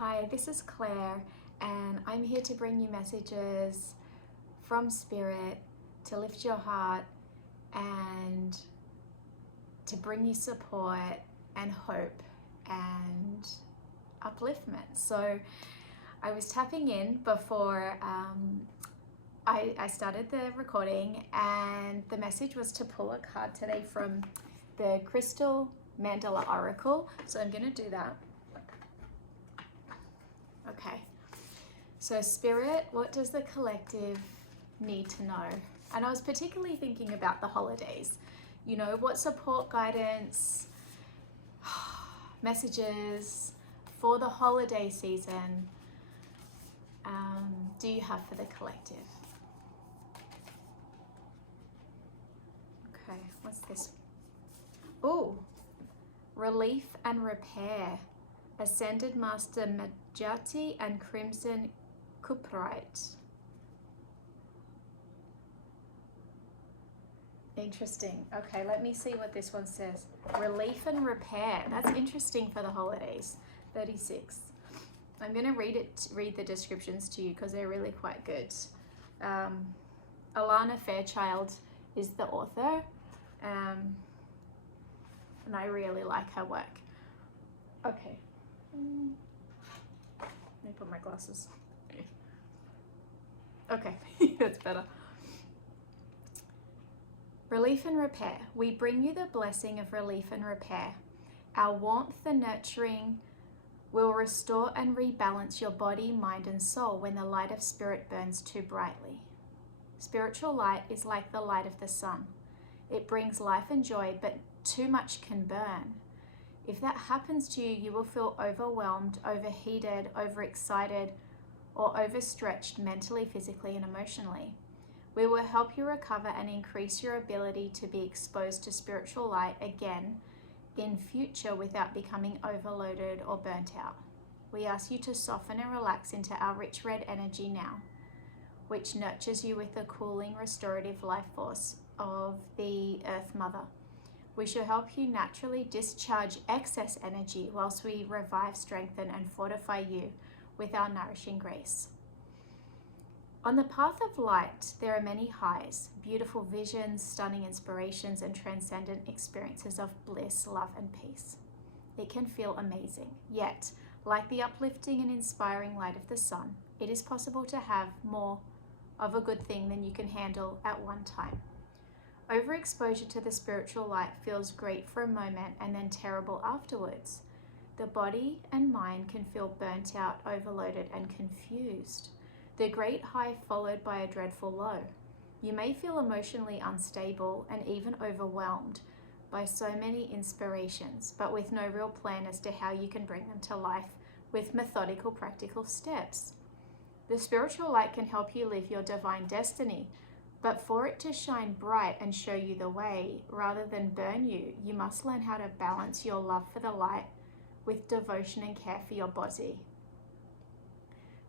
Hi, this is Claire, and I'm here to bring you messages from Spirit to lift your heart and to bring you support and hope and upliftment. So I was tapping in before I started the recording, and the message was to pull a card today from the Crystal Mandala Oracle. So I'm going to do that. Okay, so Spirit, what does the collective need to know? And I was particularly thinking about the holidays. You know, what support, guidance, messages for the holiday season do you have for the collective? Okay, what's this? Oh, relief and repair. Ascended Master Majati and Crimson Cuprite. Interesting. Okay, let me see what this one says. Relief and repair. That's interesting for the holidays. 36. I'm going to read the descriptions to you because they're really quite good. Alana Fairchild is the author, and I really like her work. Okay. Let me put my glasses. Okay, that's better. Relief and repair. We bring you the blessing of relief and repair. Our warmth and nurturing will restore and rebalance your body, mind, and soul when the light of Spirit burns too brightly. Spiritual light is like the light of the sun. It brings life and joy, but too much can burn. If that happens to you, you will feel overwhelmed, overheated, overexcited, or overstretched mentally, physically, and emotionally. We will help you recover and increase your ability to be exposed to spiritual light again in future without becoming overloaded or burnt out. We ask you to soften and relax into our rich red energy now, which nurtures you with the cooling, restorative life force of the Earth Mother. We shall help you naturally discharge excess energy whilst we revive, strengthen, and fortify you with our nourishing grace. On the path of light, there are many highs, beautiful visions, stunning inspirations, and transcendent experiences of bliss, love, and peace. It can feel amazing. Yet, like the uplifting and inspiring light of the sun, it is possible to have more of a good thing than you can handle at one time. Overexposure to the spiritual light feels great for a moment and then terrible afterwards. The body and mind can feel burnt out, overloaded, and confused. The great high followed by a dreadful low. You may feel emotionally unstable and even overwhelmed by so many inspirations, but with no real plan as to how you can bring them to life with methodical, practical steps. The spiritual light can help you live your divine destiny, but for it to shine bright and show you the way, rather than burn you, you must learn how to balance your love for the light with devotion and care for your body.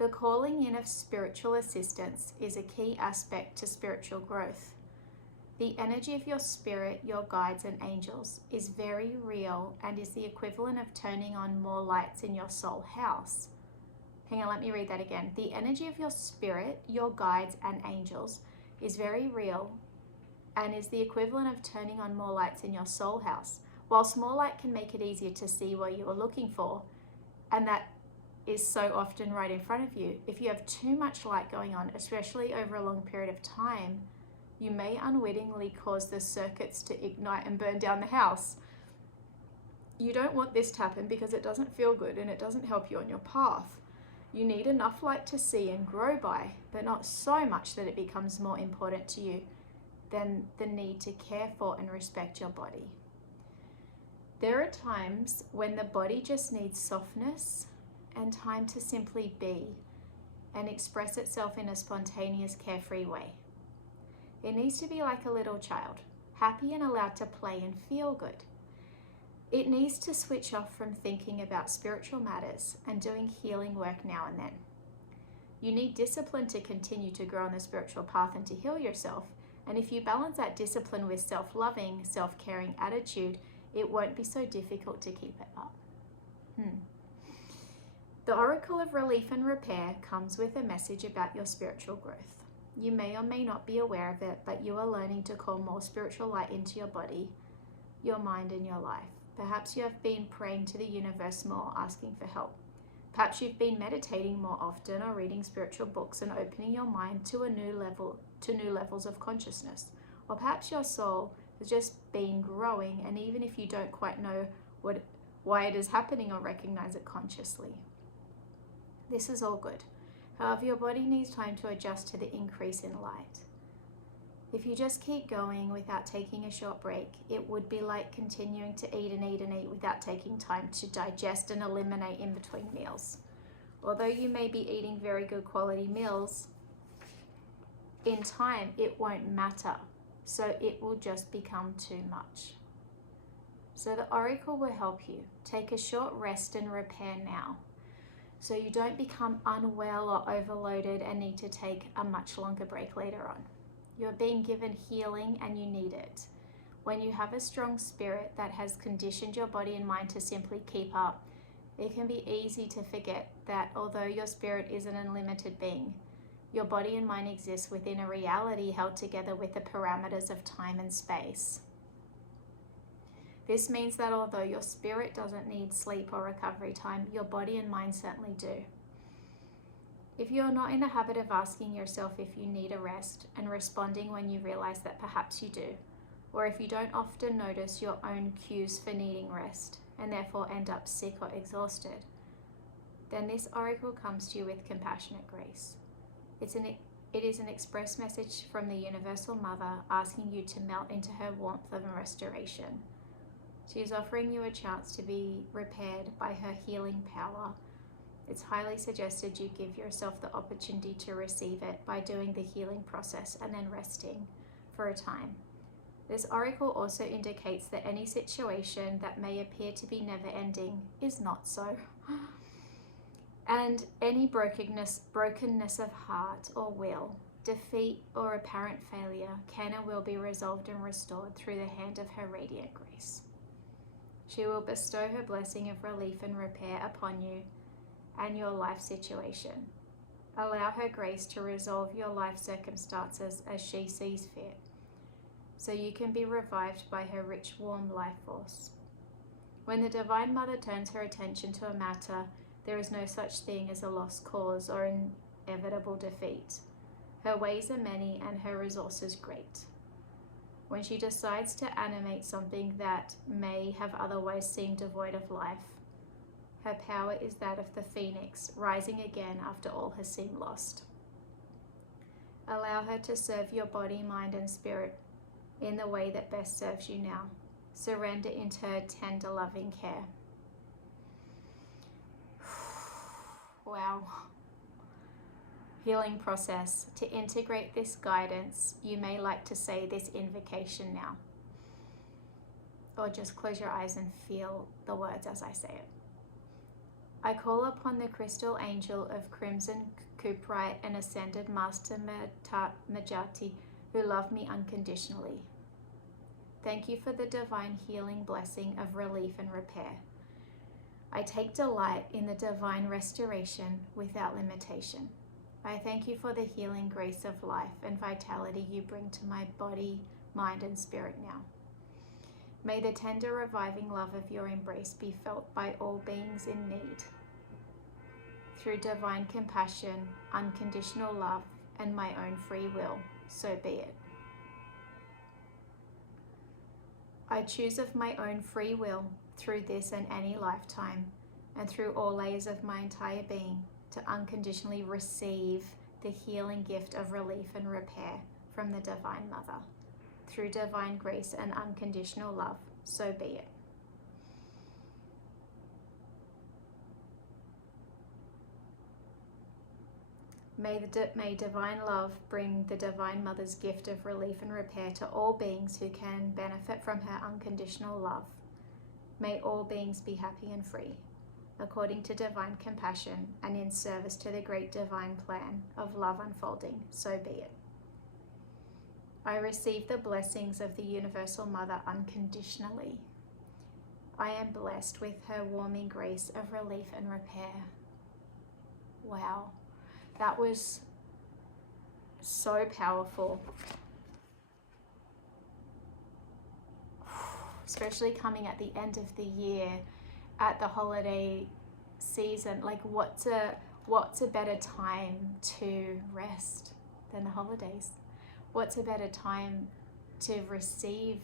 The calling in of spiritual assistance is a key aspect to spiritual growth. The energy of your spirit, your guides and angels, is very real and is the equivalent of turning on more lights in your soul house. Hang on, let me read that again. The energy of your spirit, your guides and angels is very real and is the equivalent of turning on more lights in your soul house. Whilst more light can make it easier to see what you are looking for, and that is so often right in front of you, if you have too much light going on, especially over a long period of time, you may unwittingly cause the circuits to ignite and burn down the house. You don't want this to happen because it doesn't feel good and it doesn't help you on your path. You need enough light to see and grow by, but not so much that it becomes more important to you than the need to care for and respect your body. There are times when the body just needs softness and time to simply be and express itself in a spontaneous, carefree way. It needs to be like a little child, happy and allowed to play and feel good. It needs to switch off from thinking about spiritual matters and doing healing work now and then. You need discipline to continue to grow on the spiritual path and to heal yourself. And if you balance that discipline with self-loving, self-caring attitude, it won't be so difficult to keep it up. The Oracle of Relief and Repair comes with a message about your spiritual growth. You may or may not be aware of it, but you are learning to call more spiritual light into your body, your mind, and your life. Perhaps you have been praying to the universe more, asking for help. Perhaps you've been meditating more often or reading spiritual books and opening your mind to new levels of consciousness. Or perhaps your soul has just been growing, and even if you don't quite know why it is happening or recognize it consciously. This is all good. However, your body needs time to adjust to the increase in light. If you just keep going without taking a short break, it would be like continuing to eat and eat and eat without taking time to digest and eliminate in between meals. Although you may be eating very good quality meals, in time it won't matter, so it will just become too much. So the Oracle will help you. Take a short rest and repair now, so you don't become unwell or overloaded and need to take a much longer break later on. You're being given healing and you need it. When you have a strong spirit that has conditioned your body and mind to simply keep up, it can be easy to forget that although your spirit is an unlimited being, your body and mind exist within a reality held together with the parameters of time and space. This means that although your spirit doesn't need sleep or recovery time, your body and mind certainly do. If you're not in the habit of asking yourself if you need a rest and responding when you realize that perhaps you do, or if you don't often notice your own cues for needing rest and therefore end up sick or exhausted, then this oracle comes to you with compassionate grace. It is an express message from the Universal Mother asking you to melt into her warmth of restoration. She is offering you a chance to be repaired by her healing power. It's highly suggested you give yourself the opportunity to receive it by doing the healing process and then resting for a time. This oracle also indicates that any situation that may appear to be never ending is not so. And any brokenness of heart or will, defeat or apparent failure can and will be resolved and restored through the hand of her radiant grace. She will bestow her blessing of relief and repair upon you and your life situation. Allow her grace to resolve your life circumstances as she sees fit, so you can be revived by her rich, warm life force. When the Divine Mother turns her attention to a matter, there is no such thing as a lost cause or inevitable defeat. Her ways are many and her resources great. When she decides to animate something that may have otherwise seemed devoid of life, her power is that of the phoenix, rising again after all has seemed lost. Allow her to serve your body, mind, and spirit in the way that best serves you now. Surrender into her tender, loving care. Wow. Healing process. To integrate this guidance, you may like to say this invocation now. Or just close your eyes and feel the words as I say it. I call upon the crystal angel of crimson cuprite and ascended Master Majati, who love me unconditionally. Thank you for the divine healing blessing of relief and repair. I take delight in the divine restoration without limitation. I thank you for the healing grace of life and vitality you bring to my body, mind, and spirit now. May the tender, reviving love of your embrace be felt by all beings in need. Through divine compassion, unconditional love, and my own free will, so be it. I choose of my own free will, through this and any lifetime, and through all layers of my entire being, to unconditionally receive the healing gift of relief and repair from the Divine Mother. Through divine grace and unconditional love, so be it. May divine love bring the Divine Mother's gift of relief and repair to all beings who can benefit from her unconditional love. May all beings be happy and free, according to divine compassion and in service to the great divine plan of love unfolding, so be it. I receive the blessings of the Universal Mother unconditionally. I am blessed with her warming grace of relief and repair. Wow, that was so powerful. Especially coming at the end of the year, at the holiday season, like what's a better time to rest than the holidays? What's a better time to receive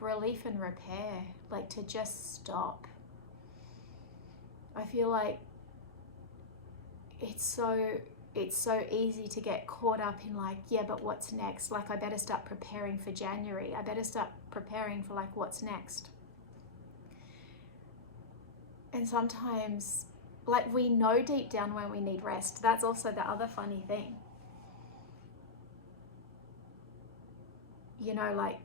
relief and repair, like to just stop? I feel like it's so easy to get caught up in like, yeah, but what's next? Like I better start preparing for January. I better start preparing for like what's next. And sometimes like we know deep down when we need rest. That's also the other funny thing. You know, like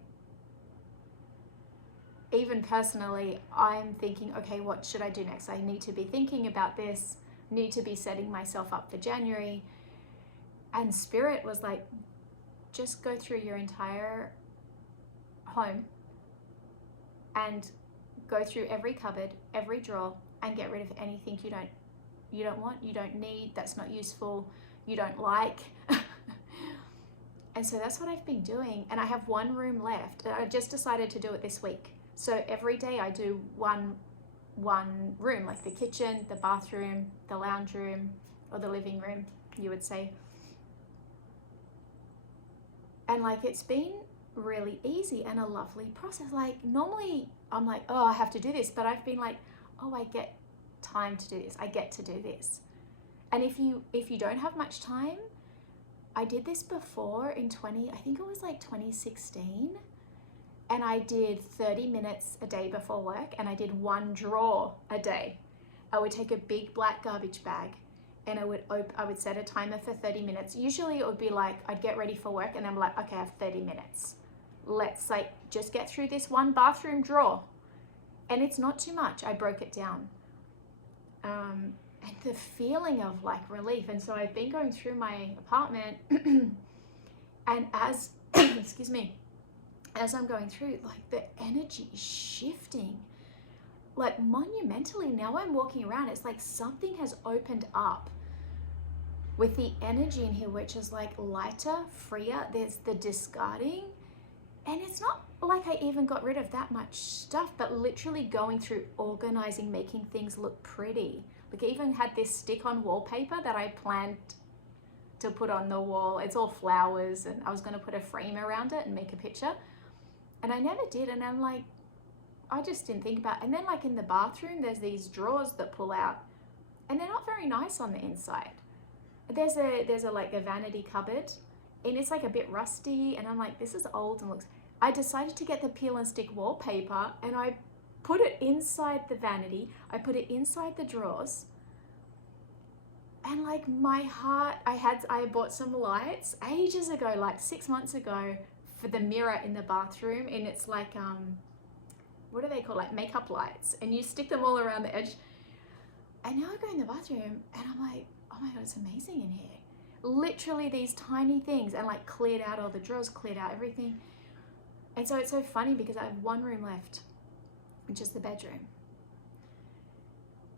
even personally, I'm thinking, okay, what should I do next? I need to be thinking about this, need to be setting myself up for January. And Spirit was like, just go through your entire home and go through every cupboard, every drawer, and get rid of anything you don't want, you don't need, that's not useful, you don't like. And so that's what I've been doing. And I have one room left. I just decided to do it this week. So every day I do one room, like the kitchen, the bathroom, the lounge room, or the living room, you would say. And like it's been really easy and a lovely process. Like normally I'm like, oh, I have to do this, but I've been like, oh, I get time to do this. I get to do this. And if you don't have much time, I did this before in I think it was like 2016. And I did 30 minutes a day before work, and I did one drawer a day. I would take a big black garbage bag and I would set a timer for 30 minutes. Usually it would be like, I'd get ready for work and I'm like, okay, I have 30 minutes. Let's like just get through this one bathroom drawer. And it's not too much. I broke it down. And the feeling of like relief. And so I've been going through my apartment and as, excuse me, as I'm going through, like the energy is shifting like monumentally. Now I'm walking around, it's like something has opened up with the energy in here, which is like lighter, freer. There's the discarding, and it's not like I even got rid of that much stuff, but literally going through organizing, making things look pretty. Like I even had this stick-on wallpaper that I planned to put on the wall. It's all flowers, and I was going to put a frame around it and make a picture, and I never did. And I'm like, I just didn't think about it. And then like in the bathroom, there's these drawers that pull out, and they're not very nice on the inside. There's a like a vanity cupboard, and it's like a bit rusty, and I'm like, this is old and looks. I decided to get the peel and stick wallpaper, and I put it inside the vanity. I put it inside the drawers, and like my heart, I bought some lights ages ago, like 6 months ago, for the mirror in the bathroom, and it's like what do they call, like makeup lights, and you stick them all around the edge. And now I go in the bathroom and I'm like, oh my God, it's amazing in here. Literally these tiny things, and like cleared out all the drawers, cleared out everything. And so it's so funny because I have one room left, which is the bedroom.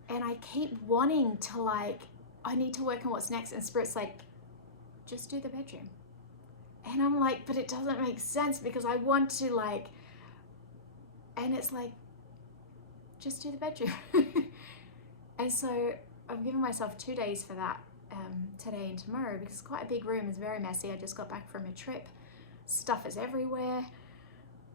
And I keep wanting to like, I need to work on what's next. And Spirit's like, just do the bedroom. And I'm like, but it doesn't make sense because I want to like, and it's like, just do the bedroom. And so I've given myself 2 days for that, today and tomorrow, because it's quite a big room. It's very messy. I just got back from a trip. Stuff is everywhere.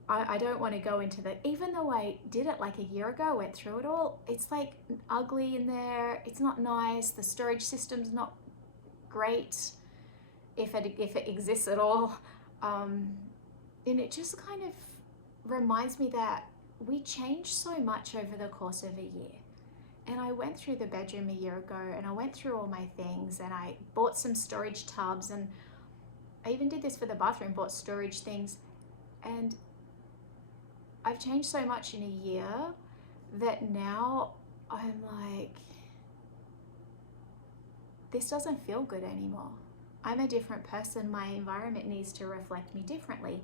I don't want to go into the, even though I did it like a year ago, went through it all, it's like ugly in there. It's not nice. The storage system's not great, if it exists at all. And it just kind of reminds me that we change so much over the course of a year. And I went through the bedroom a year ago, and I went through all my things, and I bought some storage tubs, and I even did this for the bathroom, bought storage things. And I've changed so much in a year that now I'm like, this doesn't feel good anymore. I'm a different person. My environment needs to reflect me differently.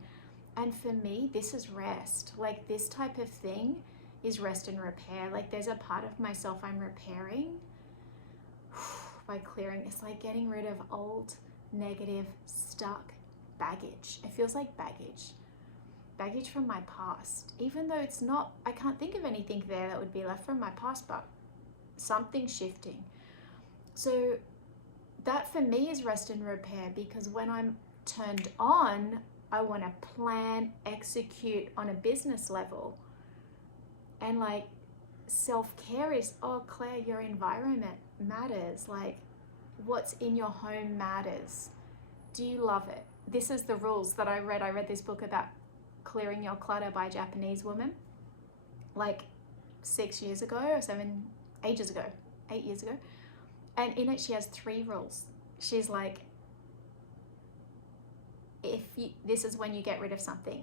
And for me, this is rest. Like this type of thing is rest and repair. Like there's a part of myself I'm repairing. by clearing. It's like getting rid of old, negative, stuck baggage. It feels like baggage from my past, even though it's not, I can't think of anything there that would be left from my past, but something shifting. So that for me is rest and repair, because when I'm turned on, I want to plan, execute on a business level. And like self-care is, oh Claire, your environment matters. Like what's in your home matters. Do you love it? This is the rules that I read. I read this book about clearing your clutter by a Japanese woman, like 6 years ago or 8 years ago. And in it, she has 3 rules. She's like, this is when you get rid of something.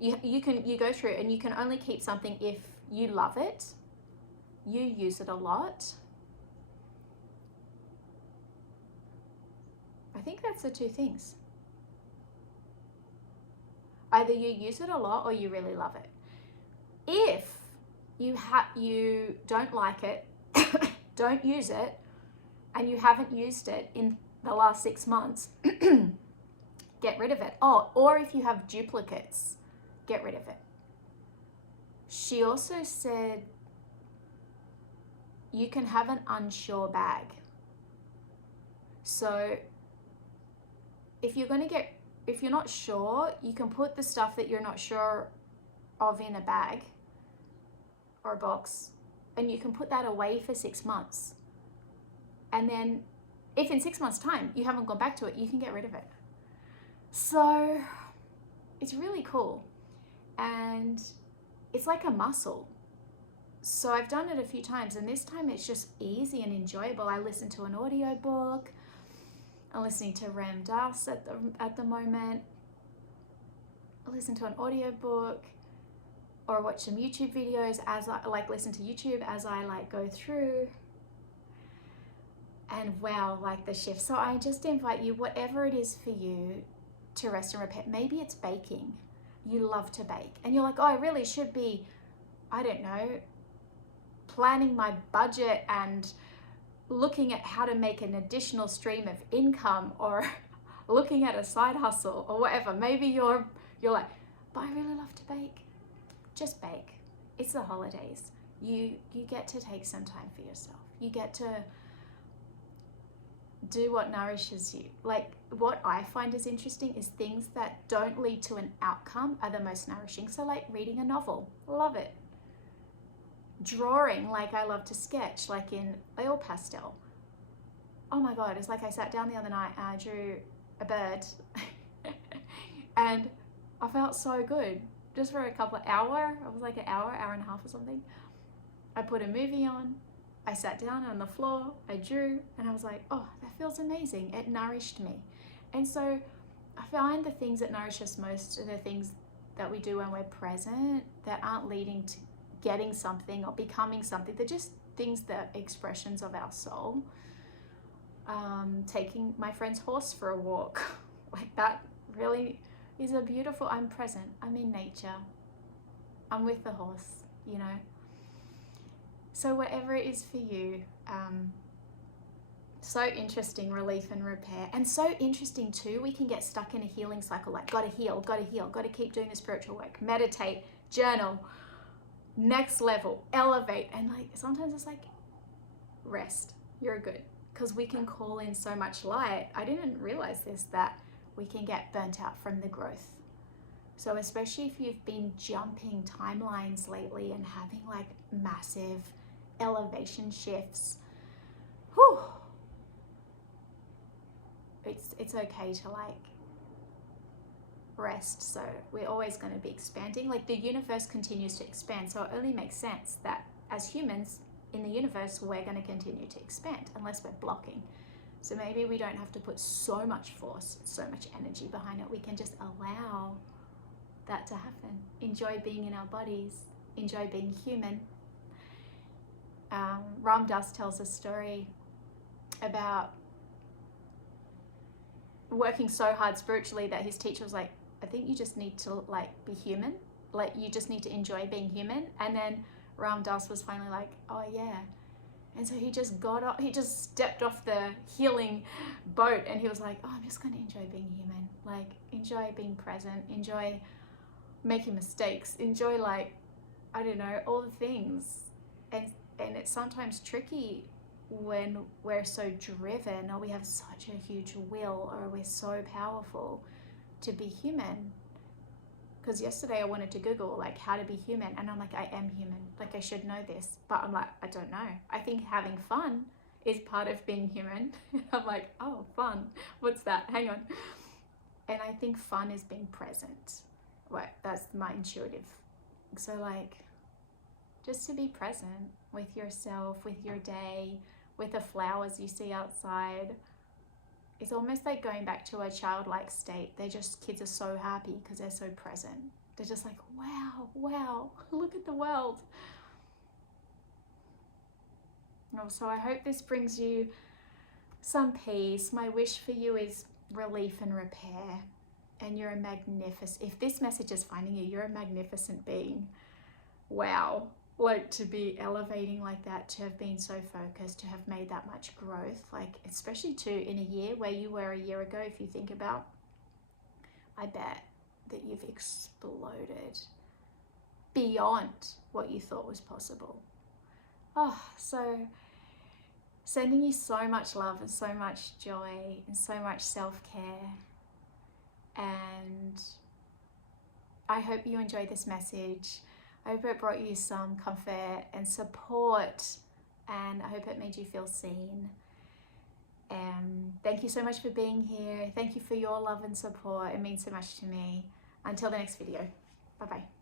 You go through and you can only keep something if you love it, you use it a lot. I think that's the 2 things. Either you use it a lot or you really love it. If you don't like it, don't use it, and you haven't used it in the last 6 months, get rid of it. Oh, or if you have duplicates, get rid of it. She also said you can have an unsure bag. So if you're not sure, you can put the stuff that you're not sure of in a bag or a box, and you can put that away for 6 months. And then if in 6 months' time you haven't gone back to it, you can get rid of it. So it's really cool. And it's like a muscle. So I've done it a few times, and this time it's just easy and enjoyable. I listen to an audiobook. I'm listening to Ram Dass at the moment. I listen to an audiobook or watch some YouTube videos as I listen to YouTube as I go through. And wow, the shift. So I just invite you, whatever it is for you, to rest and repair. Maybe it's baking. You love to bake and you're like, oh, I really should be, I don't know, planning my budget and looking at how to make an additional stream of income, or looking at a side hustle or whatever. Maybe you're like, but I really love to bake. Just bake. It's the holidays. You get to take some time for yourself. You get to do what nourishes you. What I find is interesting is things that don't lead to an outcome are the most nourishing. So reading a novel, love it. Drawing, I love to sketch, in oil pastel. Oh my God, it's I sat down the other night and I drew a bird and I felt so good. Just for a couple of hours, it was an hour and a half or something. I put a movie on, I sat down on the floor, I drew, and I was like, oh, that feels amazing. It nourished me. And so I find the things that nourish us most are the things that we do when we're present, that aren't leading to getting something or becoming something. They're just things that expressions of our soul. Taking my friend's horse for a walk, that really is a beautiful, I'm present, I'm in nature, I'm with the horse, So whatever it is for you, so interesting, relief and repair. And so interesting too, we can get stuck in a healing cycle, gotta heal, gotta keep doing the spiritual work, meditate, journal, next level, elevate. And sometimes it's rest, you're good. Because we can call in so much light. I didn't realize this, that we can get burnt out from the growth. So especially if you've been jumping timelines lately and having massive elevation shifts, it's okay to rest. So we're always going to be expanding. The universe continues to expand. So it only makes sense that as humans in the universe, we're going to continue to expand unless we're blocking. So maybe we don't have to put so much force, so much energy behind it. We can just allow that to happen. Enjoy being in our bodies. Enjoy being human. Ram Dass tells a story about working so hard spiritually that his teacher was like, I think you just need to be human. You just need to enjoy being human. And then Ram Dass was finally like, oh yeah, And so he just got up, he just stepped off the healing boat, and he was like, oh, I'm just going to enjoy being human. Like, enjoy being present, enjoy making mistakes, enjoy, like, I don't know, all the things. And it's sometimes tricky when we're so driven, or we have such a huge will, or we're so powerful, to be human. Because yesterday I wanted to Google like how to be human, and I'm like, I am human, like I should know this, but I'm like, I don't know. I think having fun is part of being human. I'm like, oh, fun, what's that? Hang on. And I think fun is being present. Right, that's my intuitive. So like, just to be present with yourself, with your day, with the flowers you see outside. It's almost like going back to a childlike state. Kids are so happy because they're so present. They're just like, wow, look at the world. So I hope this brings you some peace. My wish for you is relief and repair. And you're a magnificent, if this message is finding you, you're a magnificent being. Wow. Like, to be elevating like that, to have been so focused, to have made that much growth, like especially too in a year where you were a year ago, if you think about, I bet that you've exploded beyond what you thought was possible. Oh, so sending you so much love and so much joy and so much self-care. And I hope you enjoyed this message. I hope it brought you some comfort and support, and I hope it made you feel seen. Thank you so much for being here. Thank you for your love and support. It means so much to me. Until the next video. Bye-bye.